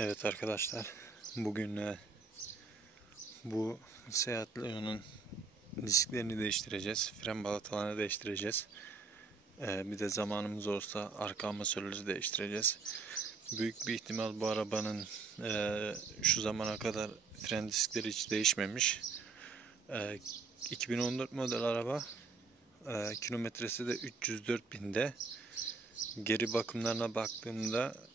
Evet arkadaşlar, bugün bu Seat Leon'un disklerini değiştireceğiz, fren balatalarını değiştireceğiz. Bir de zamanımız olursa arka amortisörleri değiştireceğiz. Büyük bir ihtimal bu arabanın şu zamana kadar fren diskleri hiç değişmemiş. 2014 model araba, kilometresi de 304 binde. Geri bakımlarına baktığımda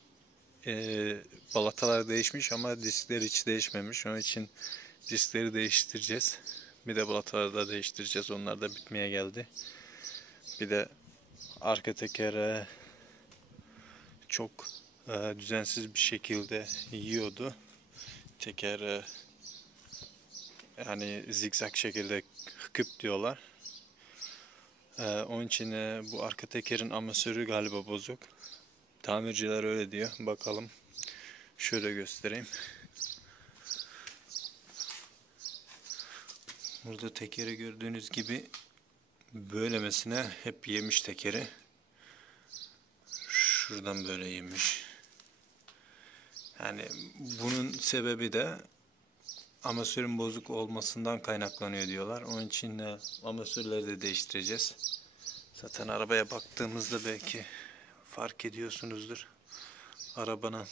balatalar değişmiş ama diskler hiç değişmemiş. Onun için diskleri değiştireceğiz. Bir de balataları da değiştireceğiz. Onlar da bitmeye geldi. Bir de arka teker çok düzensiz bir şekilde yiyordu. Teker yani zikzak şekilde hıkıp diyorlar. Onun için bu arka tekerin amortisörü galiba bozuk. Tamirciler öyle diyor. Bakalım. Şöyle göstereyim. Burada tekeri gördüğünüz gibi böylemesine hep yemiş tekeri. Şuradan böyle yemiş. Yani bunun sebebi de amortisörün bozuk olmasından kaynaklanıyor diyorlar. Onun için amortisörleri de değiştireceğiz. Zaten arabaya baktığımızda belki fark ediyorsunuzdur. Arabanın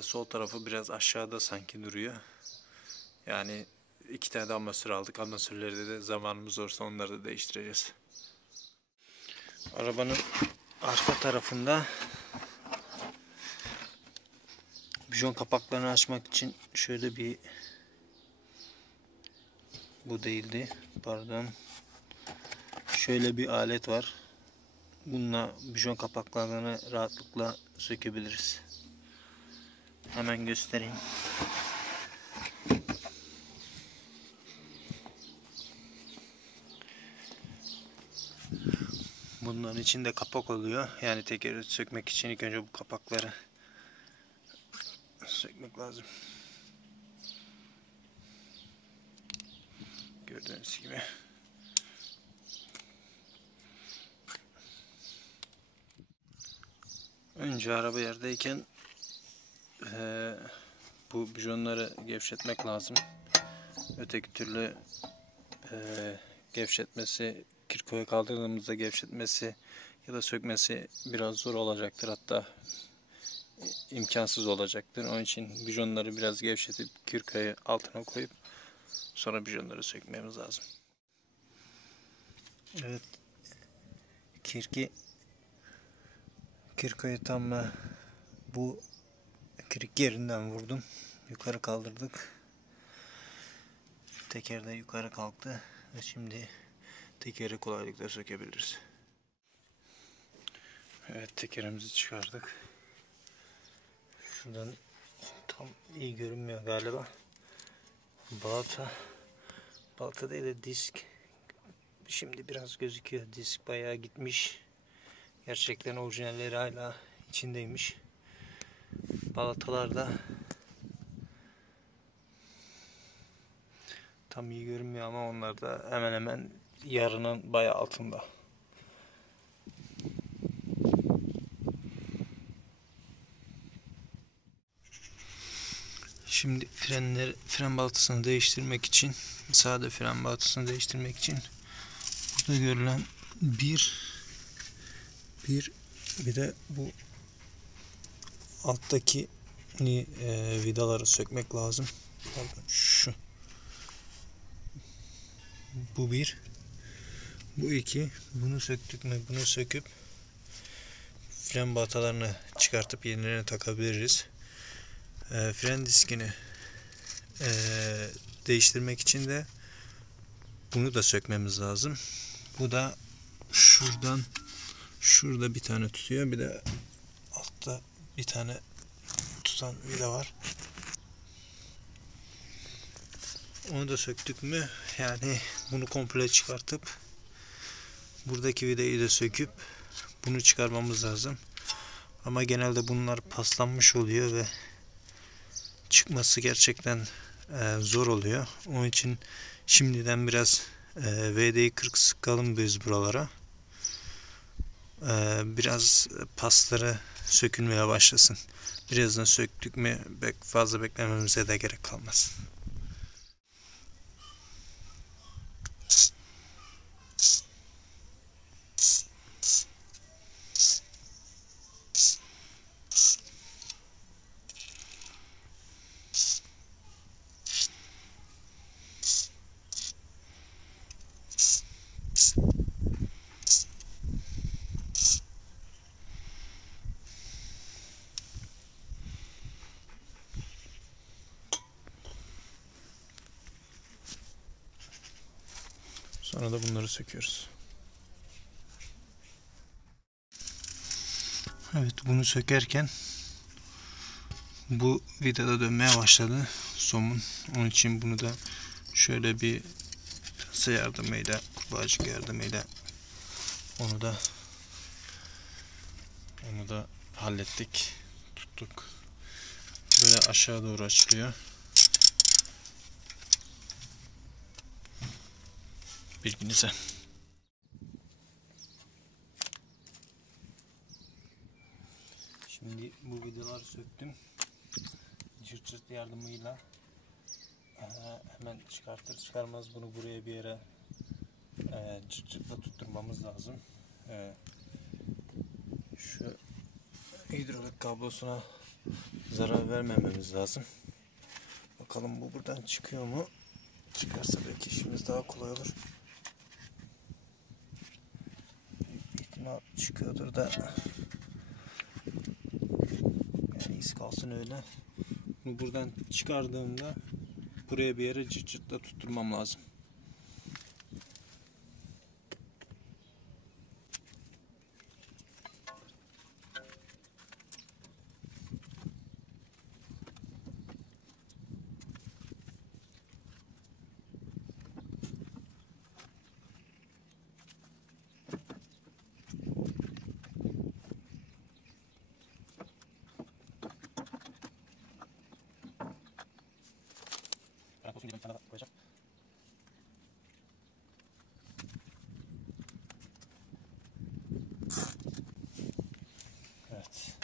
sol tarafı biraz aşağıda sanki duruyor. Yani 2 tane de amortisör aldık. Amortisörleri de zamanımız olursa onları da değiştireceğiz. Arabanın arka tarafında bijon kapaklarını açmak için şöyle bir, bu değildi pardon, şöyle bir alet var. Bununla bijon kapaklarını rahatlıkla sökebiliriz. Hemen göstereyim. Bunların içinde kapak oluyor. Yani tekeri sökmek için ilk önce bu kapakları sökmek lazım. Gördüğünüz gibi. Önce araba yerdeyken bu bijonları gevşetmek lazım. Öteki türlü gevşetmesi, kirkoya kaldırdığımızda gevşetmesi ya da sökmesi biraz zor olacaktır. Hatta imkansız olacaktır. Onun için bijonları biraz gevşetip kirkoyu altına koyup sonra bijonları sökmemiz lazım. Evet. Kirkoyu tam bu kirik yerinden vurdum. Yukarı kaldırdık. Teker de yukarı kalktı. Ve şimdi tekeri kolaylıkla sökebiliriz. Evet, tekerimizi çıkardık. Şuradan tam iyi görünmüyor galiba. Balata değil de disk. Şimdi biraz gözüküyor. Disk bayağı gitmiş. Gerçekten orijinalleri hala içindeymiş. Balatalar da tam iyi görünmüyor ama onlar da hemen hemen yarının bayağı altında. Şimdi fren balatasını değiştirmek için, sade fren balatasını değiştirmek için burada görülen bir de bu alttaki vidaları sökmek lazım. Pardon, şu. Bu bir. Bu iki. Bunu söktük mü? Bunu söküp fren balatalarını çıkartıp yerine takabiliriz. Fren diskini değiştirmek için de bunu da sökmemiz lazım. Bu da şurada bir tane tutuyor. Bir de altta bir tane tutan vida var. Onu da söktük mü, yani bunu komple çıkartıp buradaki vidayı da söküp bunu çıkarmamız lazım. Ama genelde bunlar paslanmış oluyor ve çıkması gerçekten zor oluyor. Onun için şimdiden biraz VD40 sıkalım biz buralara. Biraz pasları sökülmeye başlasın. Birazdan söktük mü fazla beklememize de gerek kalmaz. Sonra da bunları söküyoruz. Evet, bunu sökerken bu vidada dönmeye başladı somun. Onun için bunu da şöyle bir tası yardımıyla, kurbağacık yardımıyla onu da hallettik. Tuttuk. Böyle aşağı doğru açılıyor. Bilginize. Şimdi bu vidaları söktüm. Cırt cırt yardımıyla hemen çıkartır çıkarmaz bunu buraya bir yere cırt cırtla tutturmamız lazım. Şu hidrolik kablosuna zarar vermememiz lazım. Bakalım bu buradan çıkıyor mu? Çıkarsa belki işimiz daha kolay olur. Büyük ihtimal çıkıyordur da yani iz kalsın öyle. Bunu buradan çıkardığımda buraya bir yere cırt cırtla tutturmam lazım. Evet.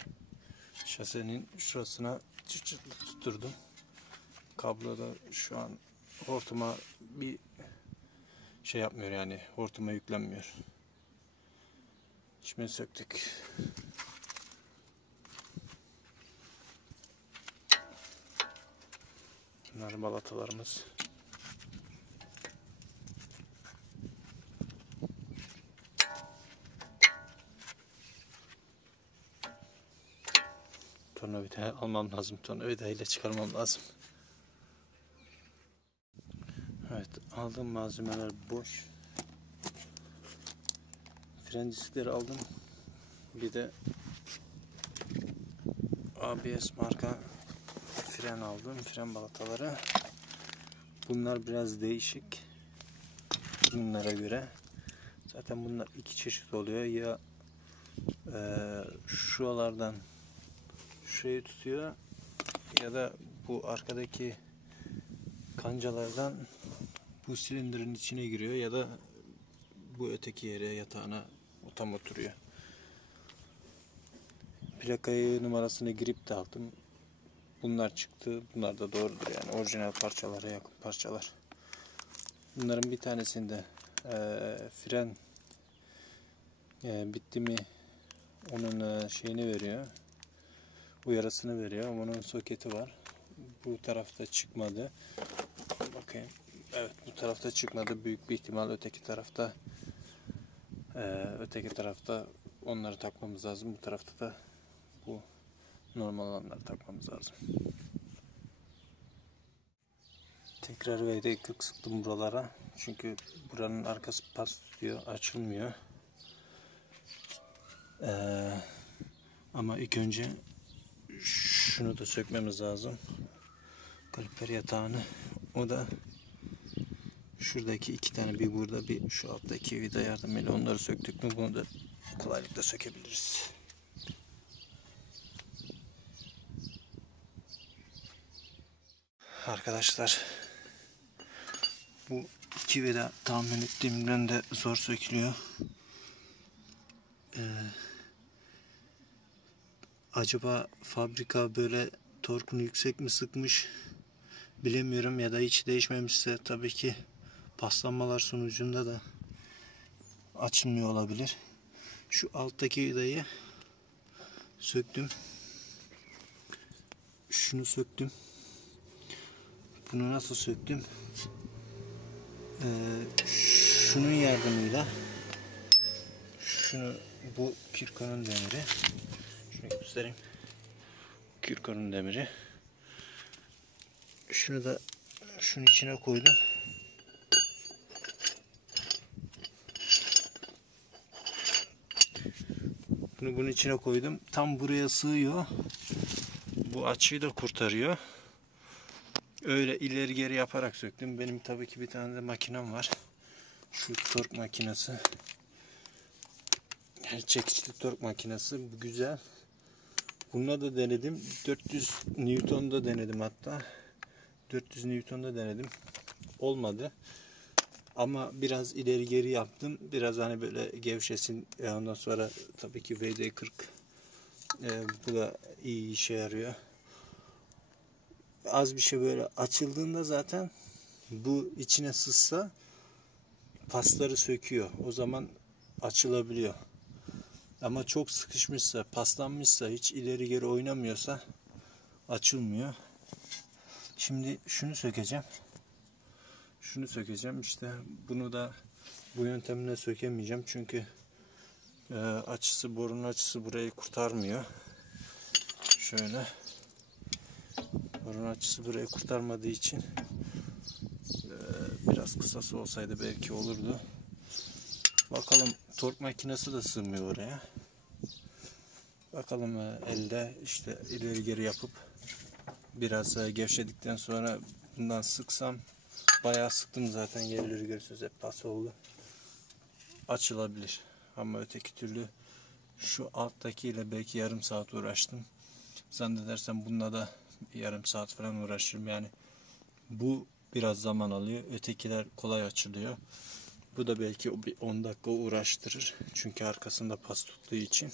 Şasenin şurasına çıt çıt tutturdum. Kablo da şu an hortuma bir şey yapmıyor, yani hortuma yüklenmiyor. Şimdi söktük. Bunlar balatalarımız. Tornavida almam lazım. Tornavida ile çıkarmam lazım. Evet, aldığım malzemeler boş. Fren diskleri aldım. Bir de ABS marka fren aldım. Fren balataları. Bunlar biraz değişik. Bunlara göre. Zaten bunlar iki çeşit oluyor. Ya şuralardan şurayı tutuyor ya da bu arkadaki kancalardan bu silindirin içine giriyor ya da bu öteki yere, yatağına tam oturuyor. Plakayı numarasını girip de aldım. Bunlar çıktı. Bunlar da doğrudur, yani orijinal parçalara yakın parçalar. Bunların bir tanesinde fren bitti mi onun şeyini veriyor. Uyarısını veriyor. Onun soketi var. Bu tarafta çıkmadı. Bakayım. Evet, bu tarafta çıkmadı. Büyük bir ihtimal öteki tarafta onları takmamız lazım. Bu tarafta da bu normal olanları takmamız lazım. Tekrar VD40 sıktım buralara. Çünkü buranın arkası pas tutuyor. Açılmıyor. Ama ilk önce şunu da sökmemiz lazım. Kaliper yatağını. O da şuradaki iki tane, bir burada bir şu alttaki vida yardımıyla onları söktük mü bunu da kolaylıkla sökebiliriz. Arkadaşlar, bu iki vida tahmin ettiğimden de zor sökülüyor. Acaba fabrika böyle torkunu yüksek mi sıkmış bilemiyorum, ya da hiç değişmemişse tabii ki paslanmalar sonucunda da açılmıyor olabilir. Şu alttaki vidayı söktüm. Şunu söktüm. Bunu nasıl söktüm? Şunun yardımıyla, bu kirkonun demiri. Şunu göstereyim. Kirkonun demiri. Şunu da şunun içine koydum. Bunu bunun içine koydum. Tam buraya sığıyor. Bu açıyı da kurtarıyor. Öyle ileri geri yaparak söktüm. Benim tabii ki bir tane de makinem var. Şu tork makinesi. Yani çekiçli tork makinesi. Bu güzel. Bununla da denedim. 400 Newton'da denedim hatta. 400 Newton'da denedim. Olmadı. Ama biraz ileri geri yaptım. Biraz hani böyle gevşesin. Ondan sonra tabii ki VD40 bu da iyi işe yarıyor. Az bir şey böyle açıldığında zaten bu içine sızsa pasları söküyor. O zaman açılabiliyor. Ama çok sıkışmışsa, paslanmışsa, hiç ileri geri oynamıyorsa açılmıyor. Şimdi şunu sökeceğim. Şunu sökeceğim. İşte bunu da bu yöntemle sökemeyeceğim. Çünkü açısı, borunun açısı burayı kurtarmıyor. Şöyle. Borunun açısı burayı kurtarmadığı için biraz kısası olsaydı belki olurdu. Bakalım, tork makinesi de sığmıyor oraya. Bakalım elde işte ileri geri yapıp biraz gevşedikten sonra bundan sıksam, bayağı sıktım zaten, yerleri görüyorsunuz hep pas oldu. Açılabilir. Ama öteki türlü şu alttakiyle belki yarım saat uğraştım. Zannedersem bununla da yarım saat falan uğraşırım. Yani bu biraz zaman alıyor. Ötekiler kolay açılıyor. Bu da belki bir 10 dakika uğraştırır. Çünkü arkasında pas tuttuğu için.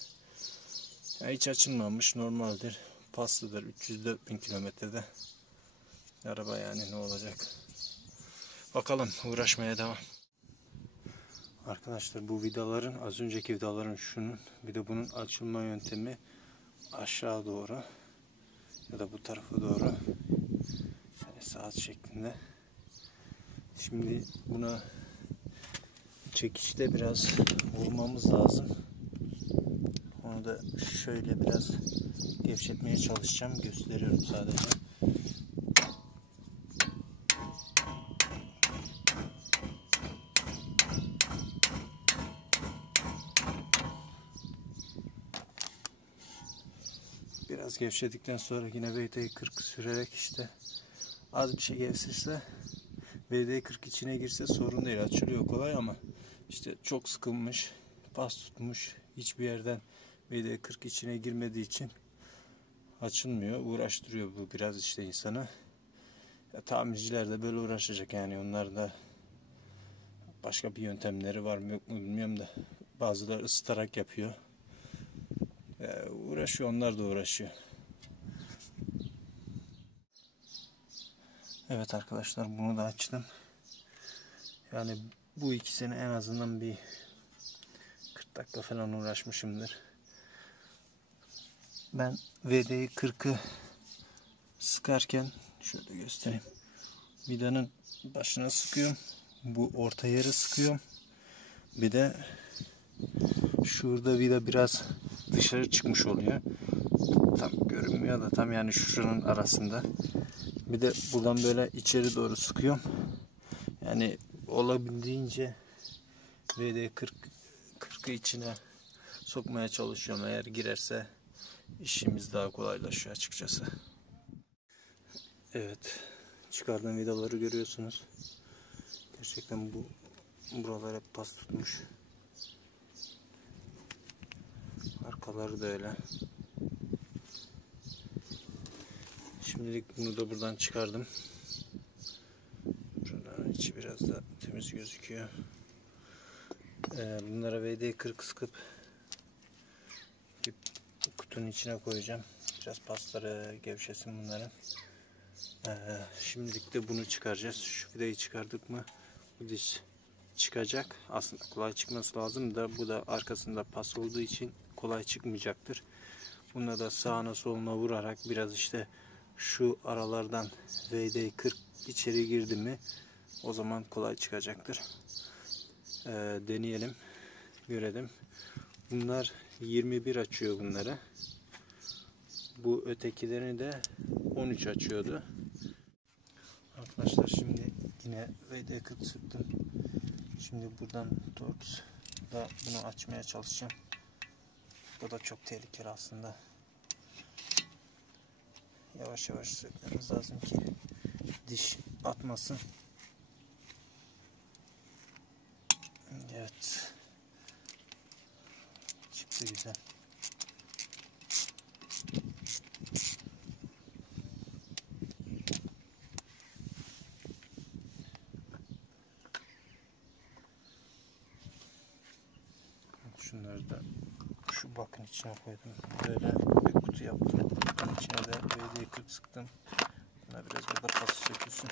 Yani hiç açılmamış, normaldir. Paslıdır. 304.000 kilometrede. Araba, yani ne olacak. Bakalım, uğraşmaya devam. Arkadaşlar, bu vidaların, az önceki vidaların, şunun bir de bunun açılma yöntemi aşağı doğru ya da bu tarafa doğru, yani saat şeklinde. Şimdi buna çekiçte biraz vurmamız lazım. Onu da şöyle biraz gevşetmeye çalışacağım. Gösteriyorum sadece. Biraz gevşedikten sonra yine VD40 sürerek, işte az bir şey gevşirse, VD40 içine girse sorun değil, açılıyor kolay, ama işte çok sıkılmış, pas tutmuş, hiçbir yerden VD40 içine girmediği için açılmıyor, uğraştırıyor bu biraz işte insanı. Tamirciler de böyle uğraşacak, yani onlar da başka bir yöntemleri var mı yok mu bilmiyorum da, bazıları ısıtarak yapıyor. Uğraşıyor, onlar da uğraşıyor. Evet arkadaşlar, bunu da açtım. Yani bu ikisini en azından bir 40 dakika falan uğraşmışımdır. Ben VD40'ı sıkarken şöyle göstereyim. Vidanın başına sıkıyorum. Bu orta yere sıkıyorum. Bir de şurada vida biraz dışarı çıkmış oluyor. Tam görünmüyor da, tam yani şuranın arasında. Bir de buradan böyle içeri doğru sıkıyorum. Yani olabildiğince VD40'ı içine sokmaya çalışıyorum. Eğer girerse işimiz daha kolaylaşıyor açıkçası. Evet, çıkardığım vidaları görüyorsunuz. Gerçekten buralar hep pas tutmuş. Arkaları da öyle. Şimdilik bunu da buradan çıkardım. Şuradan içi biraz da temiz gözüküyor. Bunlara VD40 sıkıp kutunun içine koyacağım. Biraz pasları gevşesin bunların. Şimdilik de bunu çıkaracağız. Şu vidayı çıkardık mı bu diş çıkacak. Aslında kolay çıkması lazım da bu da arkasında pas olduğu için kolay çıkmayacaktır. Bunda da sağına soluna vurarak biraz işte şu aralardan VD40 içeri girdi mi o zaman kolay çıkacaktır. Deneyelim, görelim. Bunlar 21 açıyor bunları. Bu ötekilerini de 13 açıyordu. Arkadaşlar şimdi yine VD40 sıktım. Şimdi buradan torks'la bunu açmaya çalışacağım. Bu da çok tehlikeli aslında. Yavaş yavaş sökmemiz lazım ki diş atmasın. Evet. Çıktı güzel. Şunları da şu bakın içine koydum. Böyle bir kutu yaptım. İçine de VD40 sıktım. Buna biraz burada pası sökülsün.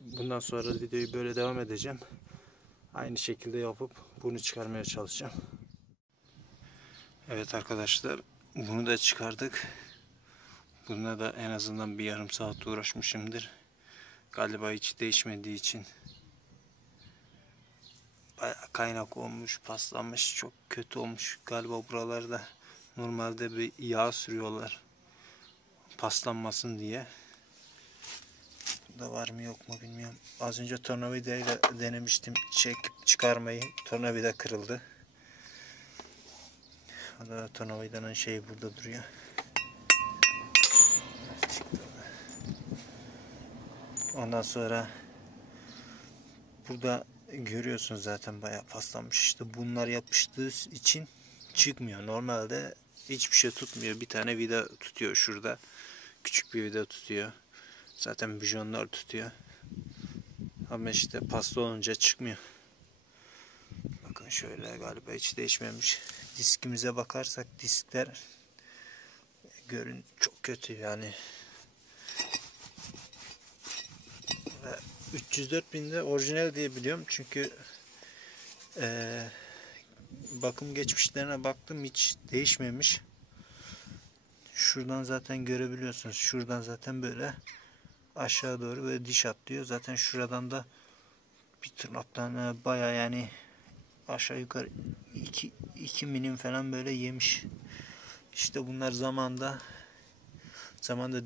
Bundan sonra videoyu böyle devam edeceğim. Aynı şekilde yapıp bunu çıkarmaya çalışacağım. Evet arkadaşlar, bunu da çıkardık. Buna da en azından bir yarım saat uğraşmışımdır. Galiba hiç değişmediği için bayağı kaynak olmuş, paslanmış, çok kötü olmuş. Galiba buralarda normalde bir yağ sürüyorlar paslanmasın diye. Da var mı yok mu bilmiyorum. Az önce tornavidayla denemiştim çıkarmayı. Tornavida kırıldı. O da tornavidanın şeyi burada duruyor. Ondan sonra burada görüyorsunuz zaten bayağı paslanmış. İşte bunlar yapıştığı için çıkmıyor. Normalde hiçbir şey tutmuyor. Bir tane vida tutuyor şurada. Küçük bir vida tutuyor. Zaten bijonlar tutuyor. Ama işte paslı olunca çıkmıyor. Bakın şöyle galiba hiç değişmemiş. Diskimize bakarsak diskler görün çok kötü yani. Ve 304.000'de orijinal diye biliyorum çünkü bakım geçmişlerine baktım hiç değişmemiş. Şuradan zaten görebiliyorsunuz. Şuradan zaten böyle aşağı doğru böyle diş atlıyor. Zaten şuradan da bir tırnaktan bayağı yani aşağı yukarı 2 milim falan böyle yemiş. İşte bunlar zamanda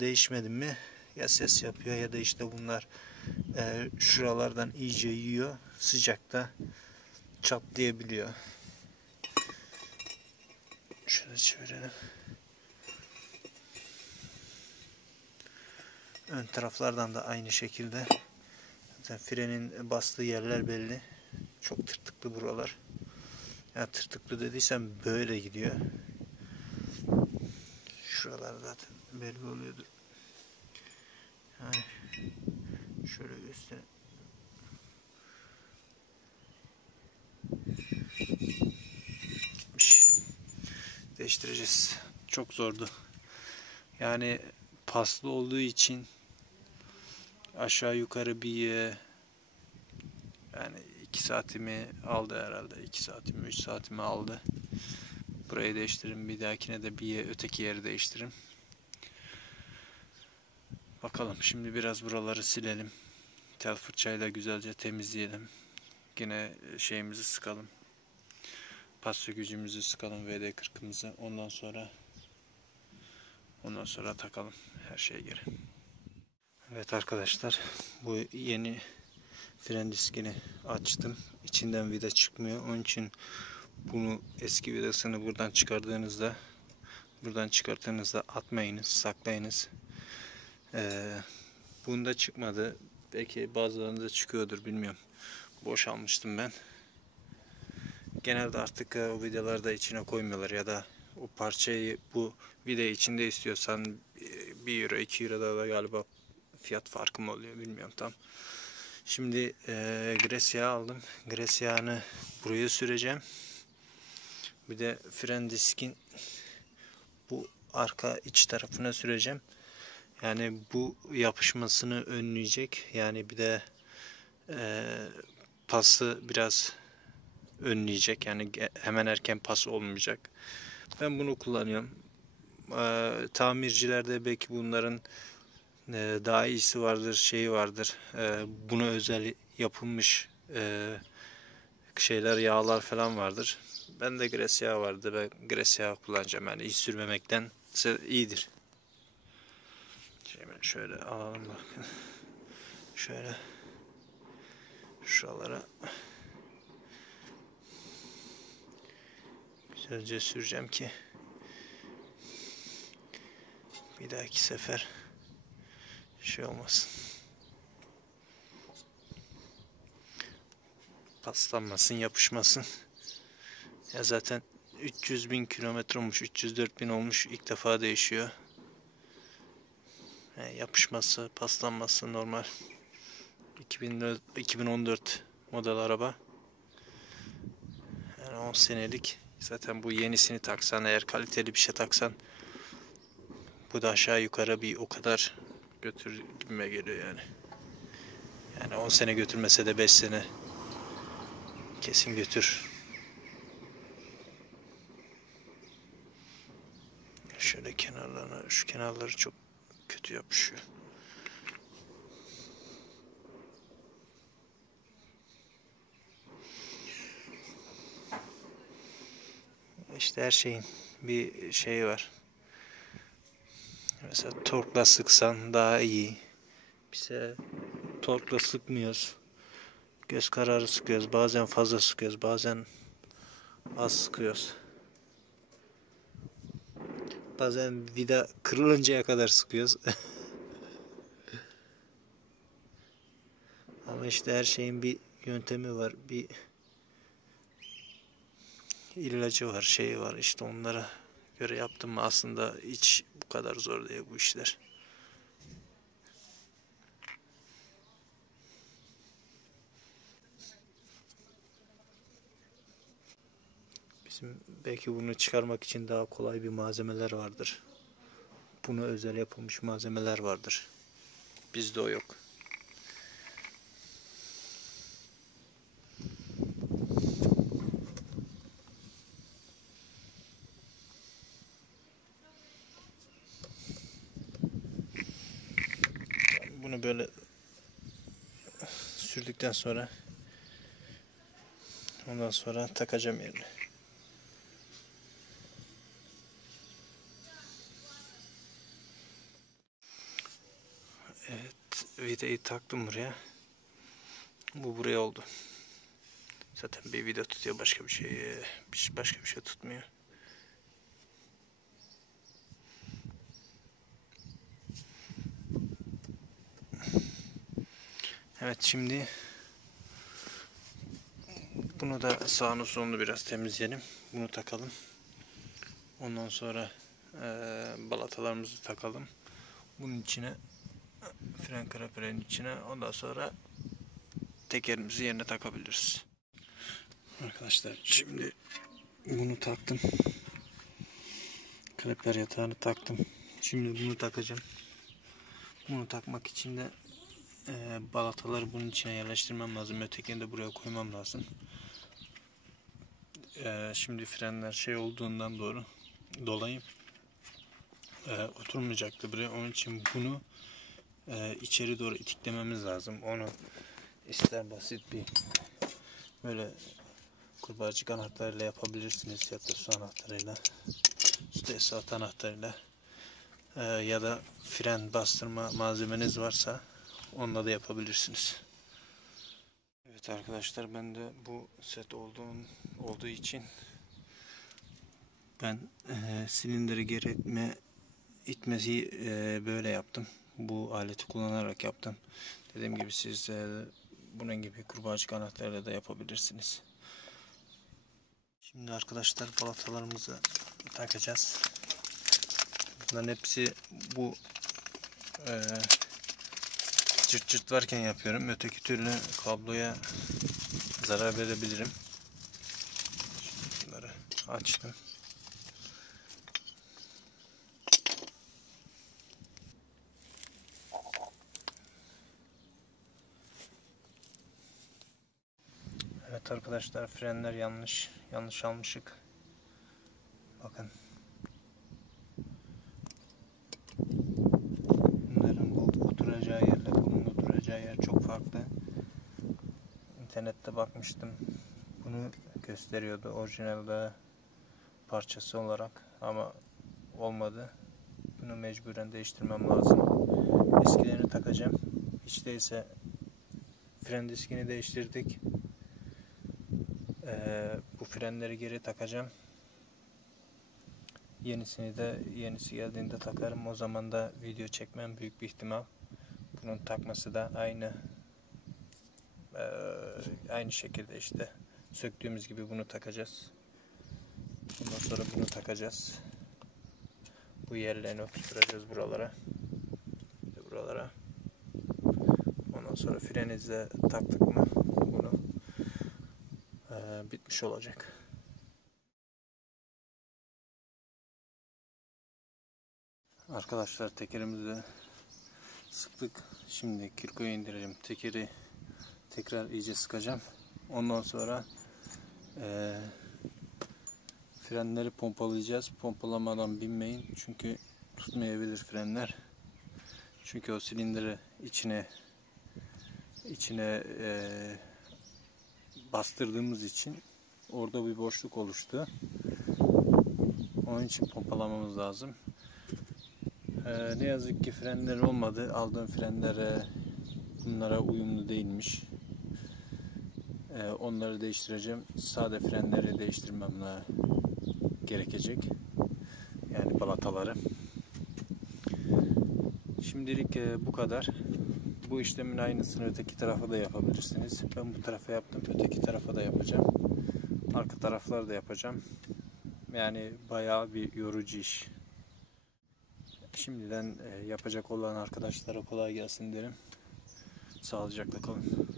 değişmedi mi ya ses yapıyor ya da işte bunlar şuralardan iyice yiyor. Sıcakta çatlayabiliyor. Şöyle çevirelim. Ön taraflardan da aynı şekilde. Zaten frenin bastığı yerler belli. Çok tırtıklı buralar. Ya tırtıklı dediysem böyle gidiyor. Şuralar zaten belli oluyordur. Yani şöyle göstereyim. Gitmiş. Değiştireceğiz. Çok zordu. Yani paslı olduğu için aşağı yukarı bir yani 2 saatimi aldı herhalde. 2 saatimi 3 saatimi aldı. Burayı değiştiririm. Bir dahakine de öteki yeri değiştiririm. Bakalım şimdi biraz buraları silelim. Tel fırçayla güzelce temizleyelim. Yine şeyimizi sıkalım. Pas sökücümüzü sıkalım VD40'ımızı. Ondan sonra takalım her şeye geri. Evet arkadaşlar, bu yeni fren diskini açtım. İçinden vida çıkmıyor. Onun için Bunu eski vidasını buradan çıkarttığınızda atmayınız, saklayınız. Bunda çıkmadı. Belki bazılarında çıkıyordur, bilmiyorum. Boş almıştım ben. Genelde artık o vidalarda içine koymuyorlar ya da o parçayı bu vida içinde istiyorsan 1 euro 2 euro da galiba fiyat farkı mı oluyor bilmiyorum tam. Şimdi gres yağı aldım. Gres yağını buraya süreceğim. Bir de fren diskin bu arka iç tarafına süreceğim. Yani bu yapışmasını önleyecek. Yani bir de pası biraz önleyecek. Yani hemen erken pas olmayacak. Ben bunu kullanıyorum. Tamircilerde belki bunların daha iyisi vardır, şeyi vardır. Buna özel yapılmış şeyler, yağlar falan vardır. Ben de gres yağı vardı. Ben gres yağı kullanacağım. Yani hiç sürmemekten iyidir. Şöyle alalım bakın. Şöyle şuralara güzelce süreceğim ki bir dahaki sefer şey olmasın. Paslanmasın, yapışmasın. Ya zaten 300.000 kilometre olmuş, 304.000 olmuş, ilk defa değişiyor. Yani yapışması, paslanması normal. 2014 model araba. Yani 10 senelik. Zaten bu yenisini taksan, eğer kaliteli bir şey taksan, bu da aşağı yukarı bir o kadar götür gibime geliyor yani. Yani 10 sene götürmese de 5 sene kesin götür. Şöyle kenarlarına, şu kenarları çok kötü yapışıyor. İşte her şeyin bir şeyi var. Mesela torkla sıksan daha iyi. Bize torkla sıkmıyoruz. Göz kararı sıkıyoruz. Bazen fazla sıkıyoruz. Bazen az sıkıyoruz. Bazen vida kırılıncaya kadar sıkıyoruz. Ama işte her şeyin bir yöntemi var. Bir ilacı var, şeyi var. İşte onlara göre yaptım mı aslında hiç bu kadar zor değil bu işler. Bizim belki bunu çıkarmak için daha kolay bir malzemeler vardır. Buna özel yapılmış malzemeler vardır. Bizde o yok. Bunu böyle sürdükten sonra ondan sonra takacağım yerine. Evet, vidayı taktım buraya. Bu buraya oldu. Zaten bir vida tutuyor, başka bir şey tutmuyor. Evet, şimdi bunu da sağını solunu biraz temizleyelim. Bunu takalım. Ondan sonra balatalarımızı takalım. Bunun içine fren kaliperenin içine, ondan sonra tekerimizi yerine takabiliriz. Arkadaşlar şimdi bunu taktım. Kaliper yatağını taktım. Şimdi bunu takacağım. Bunu takmak için de balataları bunun içine yerleştirmem lazım. Ötekini de buraya koymam lazım. Şimdi frenler şey olduğundan dolayı oturmayacaktı buraya. Onun için bunu içeri doğru itiklememiz lazım. Onu ister basit bir böyle kurbağacık anahtarıyla yapabilirsiniz ya da su anahtarıyla, tesisat anahtarıyla, ya da fren bastırma malzemeniz varsa onunla da yapabilirsiniz. Evet, Evet arkadaşlar, ben de bu set olduğu için ben silindiri geri itmesi böyle yaptım. Bu aleti kullanarak yaptım. Dediğim gibi siz bunun gibi kurbağacık anahtarıyla da yapabilirsiniz. Şimdi arkadaşlar balatalarımızı takacağız. Bunların hepsi bu cırt cırt varken yapıyorum. Öteki türlü kabloya zarar verebilirim. Şimdi bunları açtım. Evet arkadaşlar, frenler yanlış almışık. Bakın. Bunların oturacağı yerle bunun oturacağı yer çok farklı. İnternette bakmıştım. Bunu gösteriyordu orijinalde parçası olarak ama olmadı. Bunu mecburen değiştirmem lazım. Eskilerini takacağım. Hiç değilse fren diskini değiştirdik. Bu frenleri geri takacağım. Yenisi geldiğinde takarım. O zaman da video çekmem büyük bir ihtimal. Bunun takması da aynı şekilde işte söktüğümüz gibi bunu takacağız. Ondan sonra bunu takacağız. Bu yerlerini oturtacağız buralara. Ondan sonra frenize taktık mı bunu bitmiş olacak. Arkadaşlar, tekerimizi sıktık. Şimdi kirkoyu indireceğim. Tekeri tekrar iyice sıkacağım. Ondan sonra frenleri pompalayacağız. Pompalamadan binmeyin. Çünkü tutmayabilir frenler. Çünkü o silindiri içine bastırdığımız için orada bir boşluk oluştu. Onun için pompalamamız lazım. Ne yazık ki frenler olmadı. Aldığım frenler bunlara uyumlu değilmiş. Onları değiştireceğim. Sade frenleri değiştirmem gerekecek. Yani balataları. Şimdilik bu kadar. Bu işlemin aynısını öteki tarafa da yapabilirsiniz. Ben bu tarafa yaptım. Öteki tarafa da yapacağım. Arka tarafları da yapacağım. Yani bayağı bir yorucu iş. Şimdiden yapacak olan arkadaşlara kolay gelsin derim. Sağlıcakla kalın.